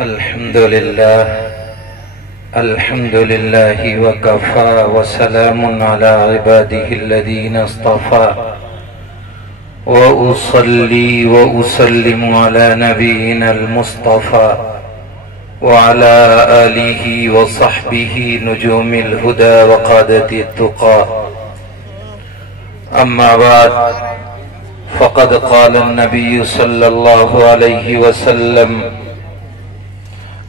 الحمد لله وكفى وسلام على عباده الذين اصطفى وأصلي وأسلم على نبينا المصطفى وعلى آله وصحبه نجوم الهدى وقادة التقى. أما بعد، فقد قال النبي صلى الله عليه وسلم: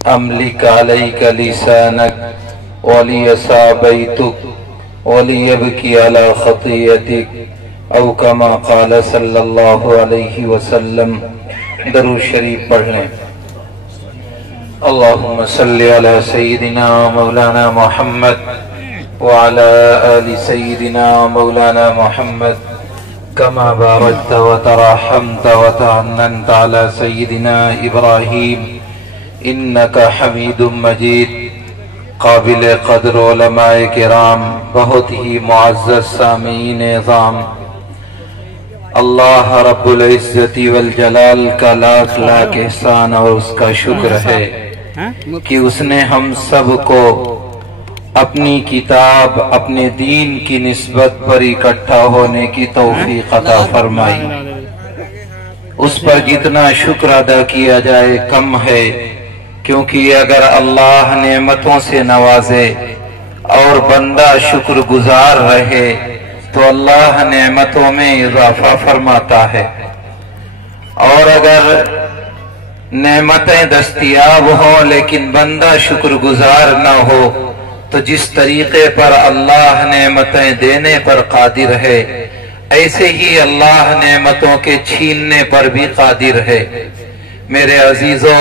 أملك عليك لسانك وليسع بيتك وليبكي على خطيئتك، او كما قال صلی اللہ علیہ وسلم. درود شریف پڑھ لیں. اللهم صل على سيدنا مولانا محمد وعلى آل سيدنا مولانا محمد كما باركت وترحمت وتعننت على سيدنا إبراهيم انکا حمید مجید. قابل قدر علماء کرام، بہت ہی معزز سامعین اعظام، اللہ رب العزت والجلال کا لاکھ لاکھ احسان اور اس کا شکر ہے کہ اس نے ہم سب کو اپنی کتاب، اپنے دین کی نسبت پر اکٹھا ہونے کی توفیق عطا فرمائی. اس پر جتنا شکر ادا کیا جائے کم ہے، کیونکہ اگر اللہ نعمتوں سے نوازے اور بندہ شکر گزار رہے تو اللہ نعمتوں میں اضافہ فرماتا ہے، اور اگر نعمتیں دستیاب ہوں لیکن بندہ شکر گزار نہ ہو تو جس طریقے پر اللہ نعمتیں دینے پر قادر ہے، ایسے ہی اللہ نعمتوں کے چھیننے پر بھی قادر ہے. میرے عزیزو،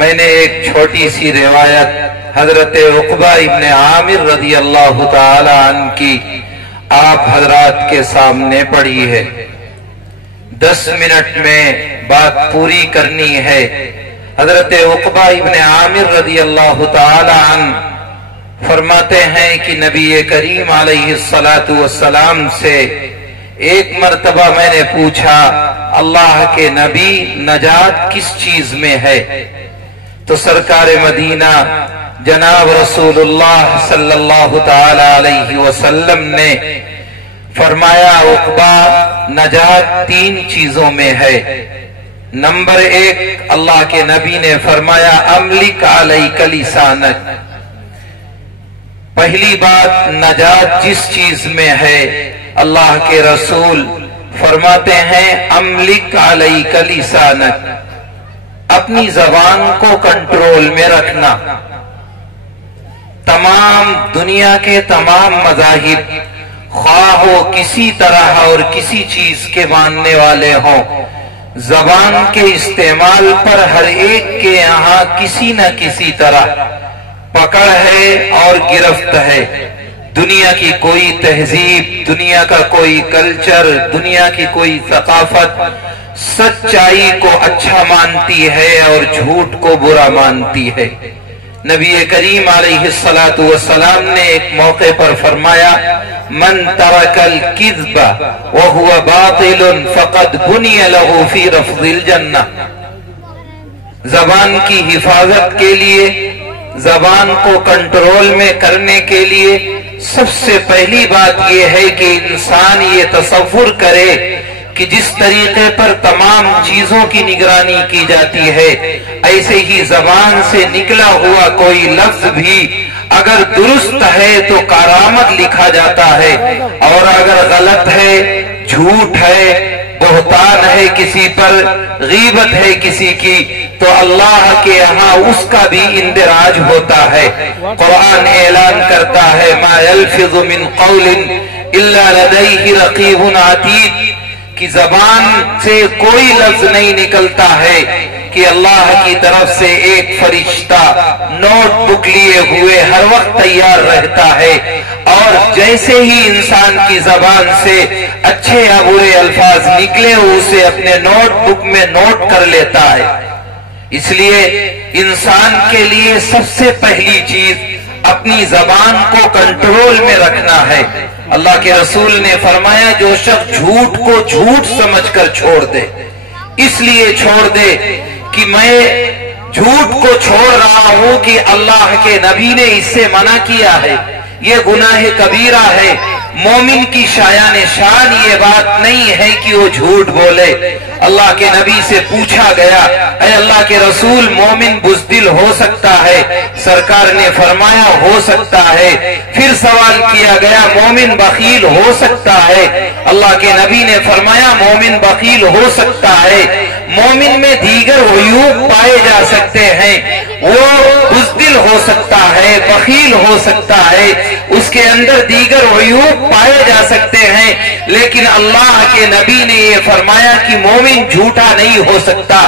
میں نے ایک چھوٹی سی روایت حضرت عقبہ ابن عامر رضی اللہ تعالی عنہ کی آپ حضرات کے سامنے پڑھی ہے. 10 منٹ میں بات پوری کرنی ہے. حضرت عقبہ ابن عامر رضی اللہ تعالی عنہ فرماتے ہیں کہ نبی کریم علیہ السلام سے ایک مرتبہ میں نے پوچھا، اللہ کے نبی، نجات کس چیز میں ہے؟ تو سرکار مدینہ جناب رسول اللہ صلی اللہ تعالی علیہ وسلم نے فرمایا، عقبہ، نجات 3 چیزوں میں ہے. نمبر 1، اللہ کے نبی نے فرمایا، املک علیک لسانک. پہلی بات، نجات جس چیز میں ہے، اللہ کے رسول فرماتے ہیں املک علیک لسانک، اپنی زبان کو کنٹرول میں رکھنا. تمام دنیا کے تمام مذاہب، خواہ وہ کسی طرح اور کسی چیز کے ماننے والے ہوں، زبان کے استعمال پر ہر ایک کے یہاں کسی نہ کسی طرح پکڑ ہے اور گرفت ہے. دنیا کی کوئی تہذیب، دنیا کا کوئی کلچر، دنیا کی کوئی ثقافت سچائی کو اچھا مانتی ہے اور جھوٹ کو برا مانتی ہے. نبی کریم علیہ السلام نے ایک موقع پر فرمایا، من ترک الکذب وہو باطل فقد بنی له فی رفض الجنہ. زبان کی حفاظت کے لیے، زبان کو کنٹرول میں کرنے کے لیے سب سے پہلی بات یہ ہے کہ انسان یہ تصور کرے کہ جس طریقے پر تمام چیزوں کی نگرانی کی جاتی ہے، ایسے ہی زبان سے نکلا ہوا کوئی لفظ بھی اگر درست ہے تو کارآمد لکھا جاتا ہے، اور اگر غلط ہے، جھوٹ ہے، بہتان ہے کسی پر، غیبت ہے کسی کی، تو اللہ کے یہاں اس کا بھی اندراج ہوتا ہے. قرآن اعلان کرتا ہے، ما یلفظ من قول الا لدیہ رقیب عتید، کہ زبان سے کوئی لفظ نہیں نکلتا ہے کہ اللہ کی طرف سے ایک فرشتہ نوٹ بک لیے ہوئے ہر وقت تیار رہتا ہے، اور جیسے ہی انسان کی زبان سے اچھے یا برے الفاظ نکلے اسے اپنے نوٹ بک میں نوٹ کر لیتا ہے. اس لیے انسان کے لیے سب سے پہلی چیز اپنی زبان کو کنٹرول میں رکھنا ہے. اللہ کے رسول نے فرمایا، جو شخص جھوٹ کو جھوٹ سمجھ کر چھوڑ دے، اس لیے چھوڑ دے کہ میں جھوٹ کو چھوڑ رہا ہوں کہ اللہ کے نبی نے اس سے منع کیا ہے، یہ گناہ کبیرہ ہے۔ مومن کی شایان شان یہ بات نہیں ہے کہ وہ جھوٹ بولے۔ اللہ کے نبی سے پوچھا گیا، اے اللہ کے رسول، مومن بزدل ہو سکتا ہے؟ سرکار نے فرمایا ہو سکتا ہے۔ پھر سوال کیا گیا، مومن بخیل ہو سکتا ہے؟ اللہ کے نبی نے فرمایا مومن بخیل ہو سکتا ہے۔ مومن میں دیگر عیوب پائے جا سکتے ہیں، وہ بزدل ہو سکتا ہے، بخیل ہو سکتا ہے، اس کے اندر دیگر عیوب پائے جا سکتے ہیں، لیکن اللہ کے نبی نے یہ فرمایا کہ مومن جھوٹا نہیں ہو سکتا۔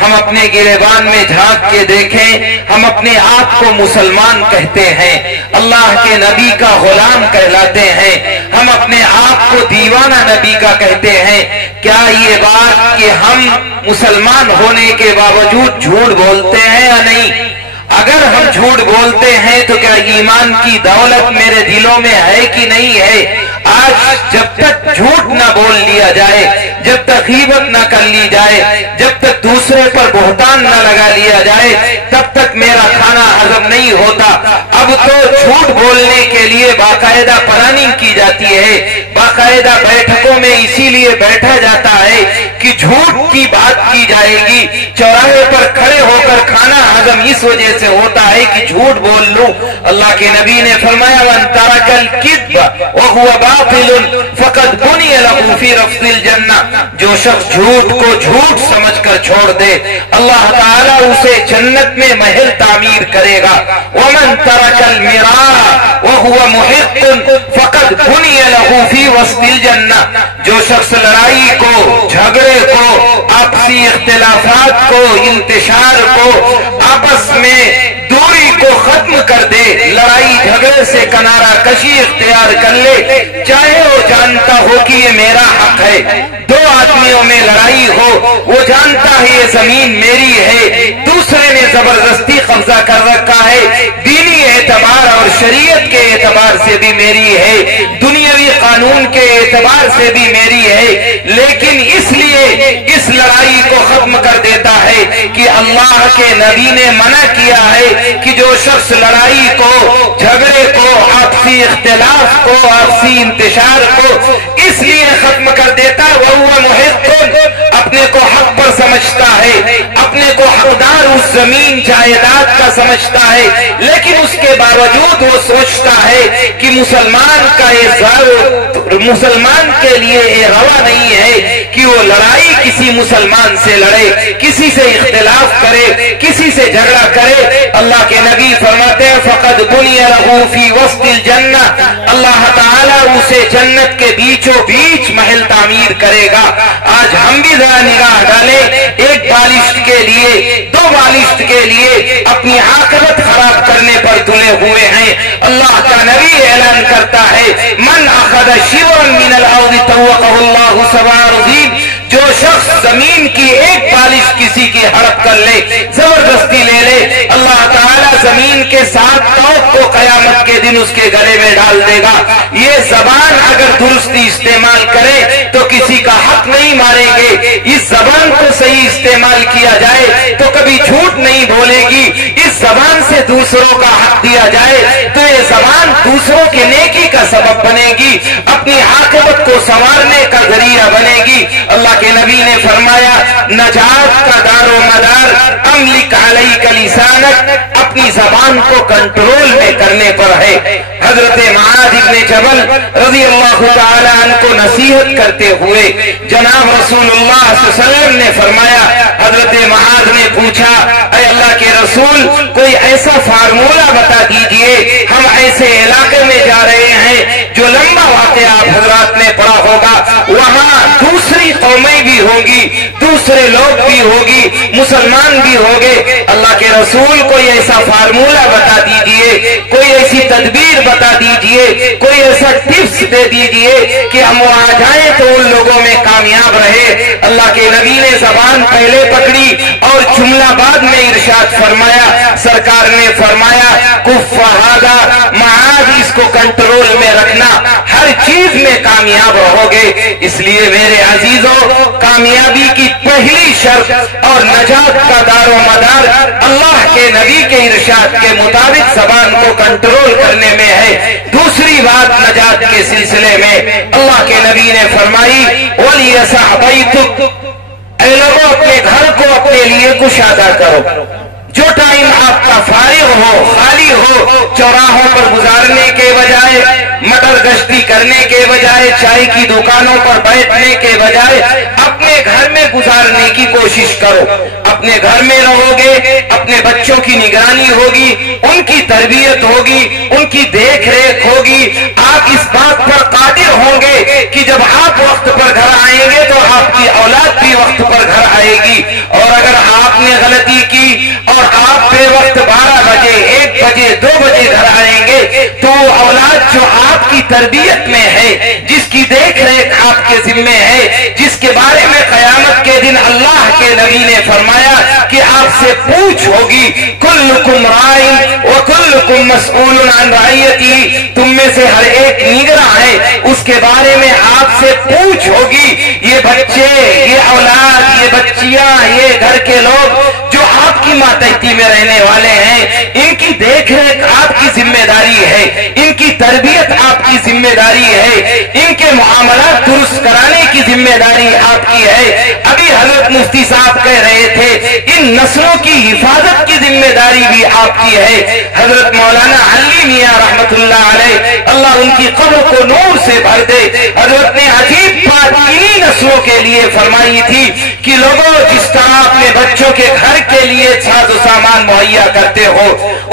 ہم اپنے گریبان میں جھانک کے دیکھیں، ہم اپنے آپ کو مسلمان کہتے ہیں، اللہ کے نبی کا غلام کہلاتے ہیں، ہم اپنے آپ کو دیوانہ نبی کا کہتے ہیں۔ کیا یہ بات کہ ہم مسلمان ہونے کے باوجود جھوٹ بولتے ہیں یا نہیں؟ اگر ہم جھوٹ بولتے ہیں تو کیا ایمان کی دولت میرے دلوں میں ہے کہ نہیں ہے؟ آج جب تک جھوٹ نہ بول لیا جائے، جب تک غیبت نہ کر لی جائے، جب تک دوسرے پر بہتان نہ لگا لیا جائے، تب تک میرا کھانا ہضم نہیں ہوتا۔ اب تو جھوٹ بولنے کے لیے باقاعدہ پلاننگ کی جاتی ہے، باقاعدہ بیٹھکوں میں اسی لیے بیٹھا جاتا ہے کہ جھوٹ کی بات کی جائے گی۔ چوراہے پر کھڑے ہو کر کھانا ہضم اس وجہ سے ہوتا ہے کہ جھوٹ بول لوں۔ اللہ کے نبی نے فرمایا وَأَن تَرَكَ الْكِذْبَ وَهُوَ بَاطِلٌ فَقَدْ بُنِيَ لَهُ فِي رَفْضِ الْجَنَّةِ، جو شخص جھوٹ کو جھوٹ سمجھ کر چھوڑ دے، اللہ تعالیٰ اسے جنت میں محل تعمیر کرے گا۔ وَمَن تَرَكَ الْمِرَاءَ وَهُوَ مُحِقٌّ فَقَدْ بُنِيَ لَهُ فِي وَسْطِ الْجَنَّةِ، جو شخص لڑائی کو، جھگڑے کو، آپسی اختلافات کو، انتشار کو، آپس میں دوری کو ختم کر دے، لڑائی جھگڑے سے کنارہ کشی اختیار کر لے، چاہے وہ جانتا ہو کہ یہ میرا حق ہے۔ دو آدمیوں میں لڑائی ہو، وہ جانتا ہے یہ زمین میری ہے، دوسرے نے زبردستی قبضہ کر رکھا ہے، دینی اعتبار اور شریعت کے اعتبار سے بھی میری ہے، دنیاوی قانون کے اعتبار سے بھی میری ہے، لیکن اس لیے اس لڑائی کو ختم کر دیتا ہے کہ اللہ کے نبی نے منع کیا ہے کہ جو شخص لڑائی کو، جھگڑے کو، آپسی اختلاف کو، آپسی انتشار کو اس لیے ختم کر دیتا ہے، وہ محق اپنے کو حق پر سمجھتا ہے، اپنے کو حقدار اس زمین جائیداد کا سمجھتا ہے، لیکن اس کے باوجود وہ سوچتا ہے کہ مسلمان کا مسلمان کے لیے یہ روا نہیں ہے کہ وہ لڑائی کسی مسلمان سے لڑے، کسی سے اختلاف کرے، کسی سے جھگڑا کرے۔ اللہ کے نبی فرماتے ہیں فقد بنی لہ فی وسط الجنہ، اللہ تعالیٰ اسے جنت کے بیچوں بیچ محل تعمیر کرے گا۔ آج ہم بھی ذرا نگاہ ڈالیں، ایک بالشت کے لیے، دو بالشت کے لیے اپنی عاقبت خراب کرنے پر تلے ہوئے ہیں۔ اللہ کا نبی اعلان کرتا ہے من اخذ شبرا من الارض طوقه اللہ 7 عظیم، جو شخص زمین کی ایک بالش کسی کی ہڑپ کر لے، زبردستی لے لے، اللہ تعالیٰ زمین کے 7 طوق کو قیامت کے دن اس کے گلے میں ڈال دے گا۔ یہ زبان اگر درستی استعمال کرے تو کسی کا حق نہیں ماریں گے، اس زبان کو صحیح استعمال کیا جائے تو کبھی جھوٹ نہیں بولے گی، اس زبان سے دوسروں کا حق دیا جائے تو یہ زبان دوسروں کے نیکی کا سبب بنے گی، اپنی عاقبت کو سنوارنے کا ذریعہ بنے گی۔ اللہ کے نبی نے فرمایا نجات کا دار و مدار املک علیک لسانک، اپنی زبان کو کنٹرول میں کرنے پر ہے۔ حضرت معاذ بن جبل رضی اللہ تعالی عنہ کو نصیحت کرتے ہوئے جناب رسول اللہ صلی اللہ علیہ وسلم نے فرمایا، حضرت معاذ نے پوچھا اے اللہ کے رسول کوئی ایسا فارمولہ بتا دیجئے، ہم ایسے علاقے میں جا رہے ہیں جو لمبا واقعہ آپ حضرات نے پڑھا ہوگا، وہاں دوسری قومیں بھی ہوں گی، دوسرے لوگ بھی ہوگی، مسلمان بھی ہوگے، اللہ کے رسول کوئی ایسا فارمولہ بتا دیجئے، کوئی ایسی تدبیر بتا دیجئے، کوئی ایسا ٹپس دے دیجئے کہ ہم وہاں جائیں تو ان لوگوں میں کامیاب رہے۔ اللہ کے نبی نے زبان پہلے پکڑی اور جملہ بعد میں ارشاد فرمایا، سرکار نے فرمایا کف ھذا، معاذ اس کو کنٹرول میں رکھنا، ہر چیز میں کامیاب رہو گے۔ اس لیے میرے عزیزوں، کامیابی کی پہلی شرط اور نجات کا دار و مدار اللہ کے نبی کے ارشاد کے مطابق زبان کو کنٹرول کرنے میں ہے۔ دوسری بات نجات کے سلسلے میں اللہ کے نبی نے فرمائی وَلْيَسَعْ بَيْتُكَ، اے لوگوں اپنے گھر کو اپنے لیے کشادہ کرو۔ جو ٹائم آپ کا فارغ ہو، خالی ہو، چوراہوں پر گزارنے کے بجائے، مٹر گشتی کرنے کے بجائے، چائے کی دکانوں پر بیٹھنے کے بجائے اپنے گھر میں گزارنے کی کوشش کرو۔ اپنے گھر میں رہو گے، اپنے بچوں کی نگرانی ہوگی، ان کی تربیت ہوگی، ان کی دیکھ ریکھ ہوگی۔ آپ اس بات پر قادر ہوں گے کہ جب آپ وقت پر گھر آئیں گے تو آپ کی اولاد بھی وقت پر گھر آئے گی۔ اور اگر آپ نے غلطی کی اور آپ بے وقت 12 بجے، 1 بجے، 2 بجے گھر آئیں گے تو اولاد جو آپ کی تربیت میں ہے، جس کی دیکھ ریکھ آپ کے ذمے ہے، جس کے بارے میں قیامت کے دن اللہ کے نبی نے فرمایا کہ آپ سے پوچھ ہوگی کلکم راعٍ وکلکم مسئول عن رعیتہ، تم میں سے ہر ایک نگراں ہے، اس کے بارے میں آپ سے پوچھ ہوگی۔ یہ بچے، یہ اولاد، یہ بچیاں، یہ گھر کے لوگ جو آپ کی ماتحتی میں رہنے والے ہیں، ان کی دیکھ ریکھ آپ کی ذمہ داری ہے، ان کی تربیت آپ کی ذمہ داری ہے، ان کے معاملات درست کرانے کی ذمہ داری آپ کی ہے۔ ابھی حضرت مفتی صاحب کہہ رہے تھے ان نسلوں کی حفاظت کی ذمہ داری بھی آپ کی ہے۔ حضرت مولانا علی میاں رحمت اللہ علیہ، اللہ ان کی قبر کو نور سے بھر دے، حضرت نے عجیب بات انہی نسلوں کے لیے فرمائی تھی کہ لوگوں جس طرح اپنے بچوں کے گھر کے لیے ساز و سامان مہیا کرتے ہو،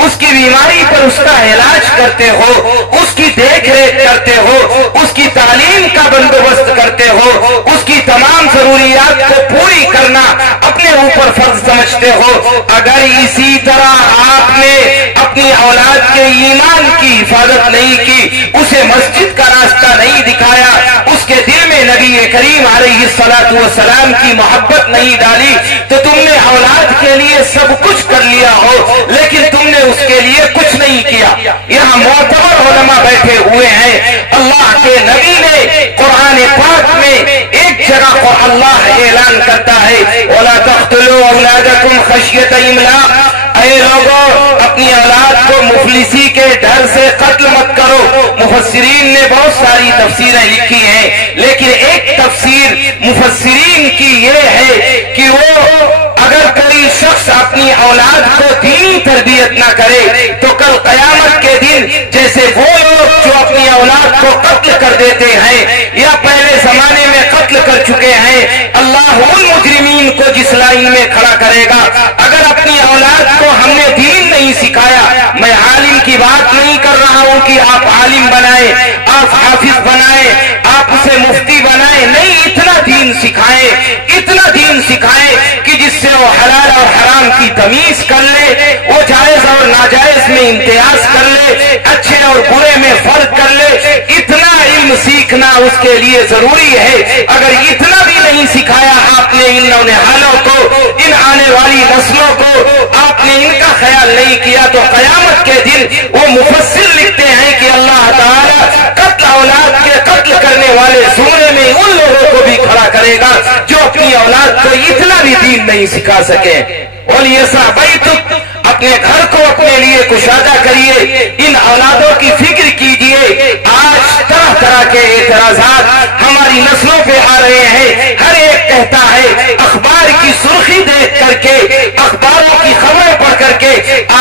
اس کی بیماری پر اس کا علاج کرتے ہو، اس کی دیکھ ریکھ کرتے ہو، اس کی تعلیم کا بندوبست کرتے ہو، اس کی تمام ضروریات کو پوری کرنا اپنے اوپر فرض سمجھتے ہو، اگر اسی طرح آپ نے اپنی اولاد کے ایمان کی حفاظت نہیں کی، اسے مسجد کا راستہ نہیں دکھایا، اس کے دل میں نبی کریم علیہ الصلوۃ والسلام کی محبت نہیں ڈالی، تو تم نے اولاد کے لیے سب کچھ کر لیا ہو لیکن تم نے اس کے لیے کچھ نہیں کیا۔ یہاں معتبر علماء بیٹھے ہوئے ہیں، اللہ کے نبی نے قرآن پاک میں ایک جگہ کو اللہ اعلان کرتا ہے وَلَا تَقْتُلُوا أَوْلَادَكُمْ خَشْيَةَ إِمْلَاقٍ، اے لوگوں اپنی اولاد کو مفلسی کے ڈر سے قتل مت کرو۔ مفسرین نے بہت ساری تفسیریں لکھی ہیں، لیکن ایک تفسیر مفسرین کی یہ ہے کہ وہ اگر کوئی شخص اپنی اولاد کو دینی تربیت نہ کرے تو کل قیامت کے دن جیسے وہ لوگ جو اپنی اولاد کو قتل کر دیتے ہیں یا پہلے زمانے میں قتل کر چکے ہیں، اللہ ان مجرمین کو جس لائن میں کھڑا کرے گا۔ اگر اپنی اولاد کو ہم نے دین نہیں سکھایا، میں عالم کی بات نہیں کر رہا ہوں کہ آپ عالم بنائیں، آپ حافظ بنائیں، آپ اسے مفتی بنائیں، نہیں، اتنا دین سکھائیں، اتنا دین سکھائیں کہ جس سے وہ حلال اور حرام کی تمیز کر لے، وہ جائز اور ناجائز میں امتیاز کر لے، اچھے اور برے میں فرق کر لے۔ اتنا علم سیکھنا اس کے لیے ضروری ہے۔ اگر اتنا بھی نہیں سکھایا آپ نے ان نونہالوں کو، ان آنے والی نسلوں کو، آپ نے ان کا خیال نہیں کیا تو قیامت کے دن وہ مفسر لکھتے ہیں کہ اللہ تعالیٰ قتل اولاد کے قتل کرنے والے زمرے میں ان لوگوں کو بھی کھڑا کرے گا جو اپنی اولاد کو اتنا بھی دین نہیں سکھا سکے۔ وَلْيَسَعْ بَيْتُكَ، اپنے گھر کو اپنے لیے کشادہ کریے، ان اولادوں کی فکر کیجئے۔ آج طرح طرح کے اعتراضات ہماری نسلوں پہ آ رہے ہیں، ہر ایک کہتا ہے اخبار کی سرخی دیکھ کر کے، اخباروں کی خبریں پڑھ کر کے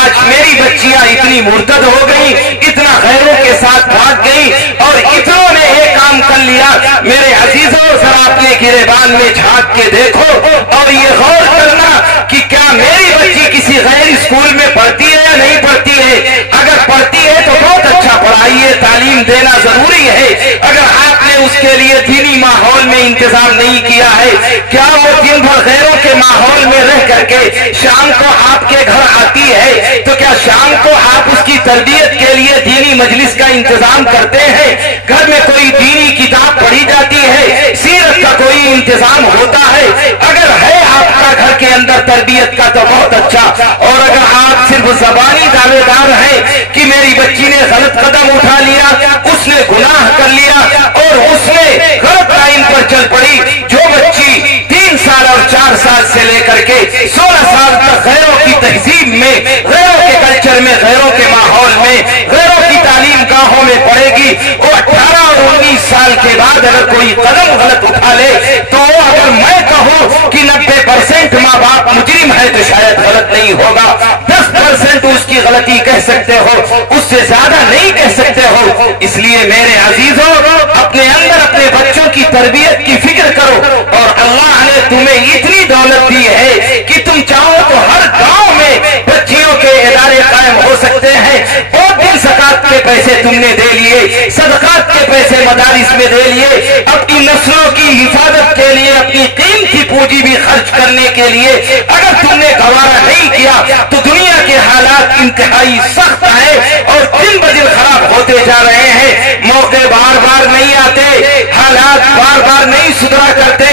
آج میری بچیاں اتنی مرتد ہو گئی، اتنا غیروں کے ساتھ بھاگ گئی اور اتنوں نے ایک کام کر لیا۔ میرے عزیزوں ذرا اپنے گریبان میں جھانک کے دیکھو اور یہ غور کرنا کہ کیا میری بچی کسی غیر اسکول میں پڑھتی ہے یا نہیں پڑھتی ہے؟ اگر پڑھتی ہے تو بہت اچھا پڑھائیے، تعلیم دینا ضروری ہے۔ اگر آپ نے اس کے لیے دینی ماحول میں انتظام نہیں کیا ہے، کیا وہ دن بھر غیروں کے ماحول میں رہ کر کے شام کو آپ کے گھر آتی ہے تو کیا شام کو آپ اس کی تربیت کے لیے دینی مجلس کا انتظام کرتے ہیں؟ گھر میں کوئی دینی کتاب پڑھی جاتی ہے، سیرت کا کوئی انتظام ہوتا ہے؟ اگر ہے آپ کا گھر کے اندر تربیت کا تو بہت اچھا، اور اگر آپ صرف صرف زبانی دعوے دار ہیں کہ میری بچی نے غلط قدم اٹھا لیا، اس نے گناہ کر لیا اور اس نے غلط لائن پر چل پڑی. جو بچی 3 سال اور 4 سال سے لے کر کے 16 سال تک غیروں کی تہذیب میں، غیروں کے کلچر میں، غیروں کے ماحول میں، غیروں کی تعلیم گاہوں میں پڑھے گی، وہ 18 اور 19 سال کے بعد اگر کوئی قدم غلط اٹھا لے تو اگر میں کہوں کہ 90% ماں باپ مجرم ہے تو شاید غلط نہیں ہوگا. 10% اس کی غلطی کہہ سکتے ہو، اس سے زیادہ نہیں کہہ سکتے ہو. اس لیے میرے عزیزوں، اپنے اندر اپنے بچوں کی تربیت کی فکر کرو. اور اللہ نے تمہیں اتنی دولت دی ہے کہ تم چاہو تو ہر گاؤں میں بچیوں کے ادارے قائم ہو سکتے ہیں. بہت دن زکات کے پیسے تم نے دے لیے، صدقات کے پیسے مدارس میں دے لیے، اپنی نسلوں کی حفاظت کے لیے اپنی قیمتی پونجی بھی خرچ کرنے کے لیے اگر تم نے گوارا نہیں کیا تو دنیا کے حالات انتہائی سخت ہیں اور دن بدن خراب ہوتے جا رہے ہیں. موقع بار بار نہیں آتے، حالات بار بار نہیں سدھرا کرتے.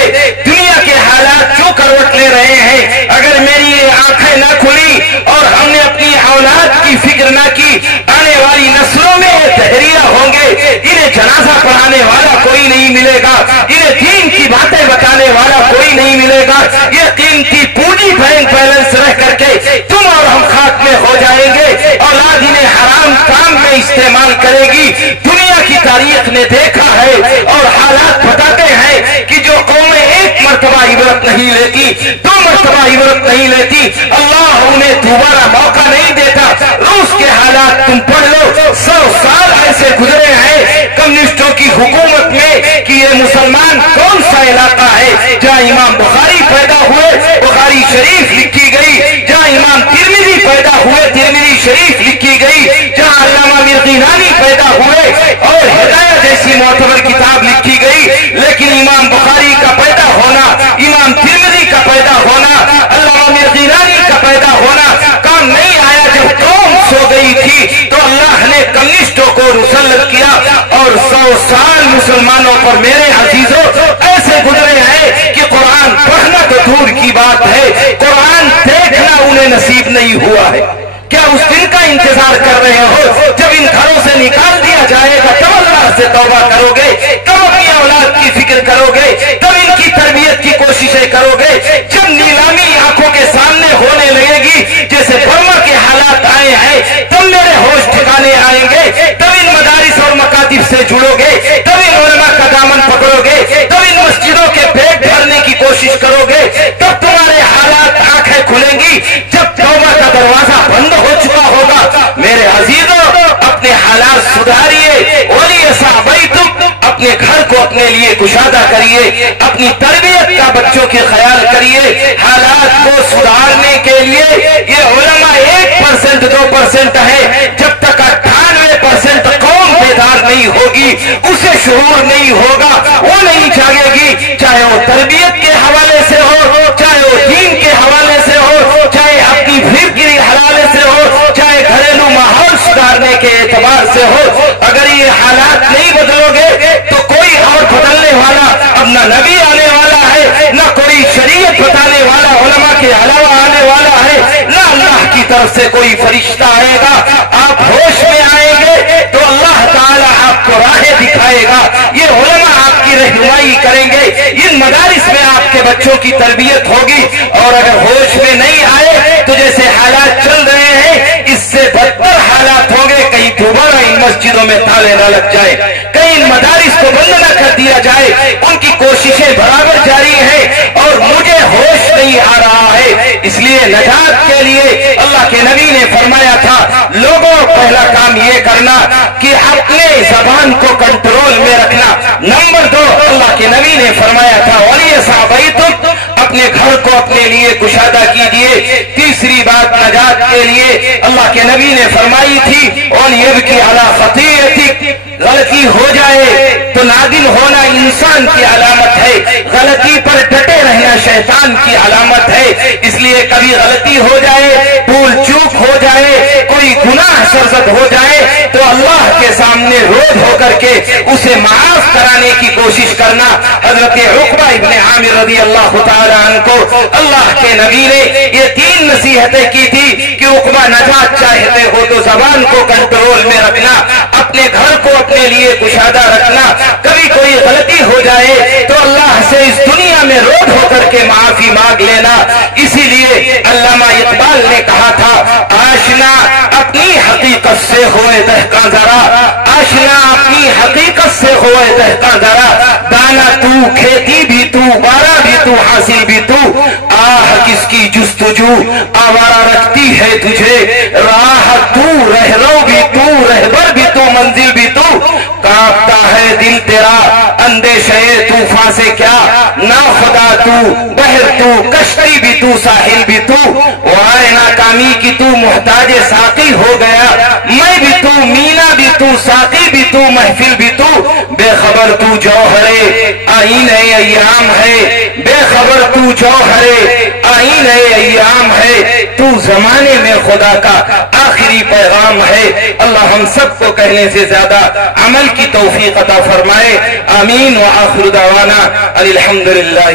دنیا کے حالات کیوں کروٹ لے رہے ہیں؟ اگر میری آنکھیں نہ کھلی اور ہم نے اپنی اولاد کی فکر نہ کی، آنے والی نسلوں میں یہ دہریہ ہوں گے. انہیں جنازہ پڑھانے والا کوئی نہیں ملے گا، انہیں دین کی باتیں بتانے والا کوئی نہیں ملے گا. یہ قیمتی پونجی بینک بیلنس رہ کر کے تم اور ہم خاک میں ہو جائیں گے. اولاد انہیں حرام کام میں استعمال کرے گی. دنیا کی تاریخ نے دیکھا ہے اور حالات بتاتے ہیں کہ جو قومیں ایک مرتبہ عبرت نہیں لیتی، 2 مرتبہ عبرت نہیں لیتی، اللہ انہیں دوبارہ موقع نہیں دیتا. روس کے حالات تم پڑھ لو، 100 سال ایسے گزرے ہیں کمیونسٹوں کی حکومت میں کہ یہ مسلمان کون سا علاقہ ہے جہاں امام بخاری پیدا ہوئے، بخاری شریف لکھی گئی، جہاں امام ترمذی پیدا ہوئے، ترمذی شریف لکھی گئی، جہاں علامہ مرغینانی پیدا ہوئے اور ہدایت جیسی معتبر کتاب لکھی گئی. لیکن امام بخاری کا پیدا ہونا، امام ترمذی کا پیدا ہونا، علامہ مرغینانی کا پیدا ہونا کام نہیں آیا. جب قوم سو گئی تھی تو اللہ نے کمیونسٹوں کو مسلط کیا اور 100 سال مسلمانوں پر میرے عزیزوں ایسے گزرے ہیں کہ قرآن پڑھنا تو دور کی بات ہے، قرآن دیکھنا انہیں نصیب نہیں ہوا ہے. کیا اس دن کا انتظار کر رہے ہو جب ان گھروں سے نکال دیا جائے گا؟ کب اللہ سے توبہ کرو گے؟ کب اپنی اولاد کی فکر کرو گے؟ کب ان کی تربیت کی کوششیں کرو گے؟ جب نیلامی آنکھوں کے سامنے ہونے لگے گی جیسے برما کے حالات آئے ہیں، تب میرے ہوش ٹھکانے آئیں گے. تب ان مدارس اور مکاتب سے جڑو گے، تب ان علماء کا دامن پکڑو گے، تب ان مسجدوں کے پیٹ بھرنے کی کوشش کرو گے، تب تمہارے حالات آنکھیں کھلیں گی جب توبہ کا دروازہ بند ہو چکا ہوگا. میرے عزیزوں، اپنے حالات سدھاریے. ولی صحابیتم، اپنے گھر کو اپنے لیے کشادہ کریے، اپنی تربیت کا بچوں کے خیال کریے. حالات کو سدھارنے کے لیے یہ علماء 1% 2% ہے. جب تک 98% قوم بیدار نہیں ہوگی، اسے شعور نہیں ہوگا، وہ نہیں جاگے گی، چاہے وہ تربیت کے حوالے سے ہو، چاہے وہ دین کے حوالے سے ہو، چاہے اپنی بھیڑ کی حوالے سے ہو، چاہے گھریلو ماحول سدھارنے کے اعتبار سے ہو. اگر یہ حالات نہیں بدلو گے تو کوئی اور بدلنے والا اب نہ نبی آنے والا ہے، نہ کوئی شریعت بتانے والا علماء کے علاوہ آنے والا ہے، نہ اللہ کی طرف سے کوئی فرشتہ آئے گا. آپ ہوش میں آئیں گے تو اللہ تعالیٰ آپ کو راہیں دکھائے گا. یہ علماء آپ کی رہنمائی کریں گے، ان مدارس میں آپ کے بچوں کی تربیت ہوگی. اور اگر ہوش میں نہیں آئے تو جیسے حالات چل رہے ہیں اس سے بدتر حالات ہوں گے. کہیں دوبارہ ان مسجدوں میں تالے نہ لگ جائے، کہیں ان مدارس کو بند نہ کر دیا جائے. ان کی کوششیں برابر جاری ہیں اور مجھے ہوش نہیں آ رہا ہے. اس لیے نجات کے لیے اللہ کے نبی نے فرمایا تھا، لوگوں پہلا کام یہ کرنا کہ اپنے زبان کو کنٹرول میں رکھنا. نمبر 2، اللہ کے نبی نے فرمایا تھا، ولی صحابیتم، اپنے گھر کو اپنے لیے کشادہ کیجئے. تیسری بات نجات کے لیے اللہ کے نبی نے فرمائی تھی، اور یہ کہ علی خطیئتک، غلطی ہو جائے تو نادم ہونا انسان کی علامت ہے، غلطی پر ڈٹے رہنا شیطان کی علامت ہے. اس لیے کبھی غلطی ہو جائے، بھول چوک ہو جائے، کوئی گناہ سرزد ہو جائے تو اللہ کے سامنے روز ہو کر کے اسے معاف کرانے کی کوشش کرنا. حضرت عقبہ ابن عامر رضی اللہ تعالی عنہ کو اللہ کے نبی نے یہ 3 نصیحتیں کی تھی کہ عقبہ نجات چاہتے ہو تو زبان کو کنٹرول میں رکھنا، اپنے گھر کو اپنے لیے کشادہ رکھنا، کبھی کوئی غلطی ہو جائے تو اللہ سے اس دنیا میں روڈ ہو کر کے معافی مانگ لینا۔ اسی لیے علامہ اقبال نے کہا تھا آشنا اپنی حقیقت سے ہوئے دہقاں ذرا، آشنا اپنی حقیقت سے ہوئے دہقاں ذرا، دانا تو کھیتی بھی تو بارہ بھی تو حاصل بھی تو، آہ کس کی جستجو آوارہ رکھتی ہے تجھے، راہ تو رہرو بھی تو رہبر بھی تو منزل بھی تو، کانپتا ہے دل تیرا اندیشے طوفان سے کیا، نا خدا تو بحر تو کشتی بھی تو ساحل بھی تو، وائے ناکامی کی تو محتاج ساقی ہو گیا، میں بھی تو مینا بھی تو ساقی بھی تو محفل بھی تو، بے خبر تو جوہرے آئین ایام ہے، بے خبر تو جوہرے آئین ایام ہے، تو زمانے میں خدا کا آخری پیغام ہے۔ اللہ ہم سب کو کہنے سے زیادہ عمل کی توفیق عطا فرمائے، آمین۔ وآخر دعوانا الحمدللہ۔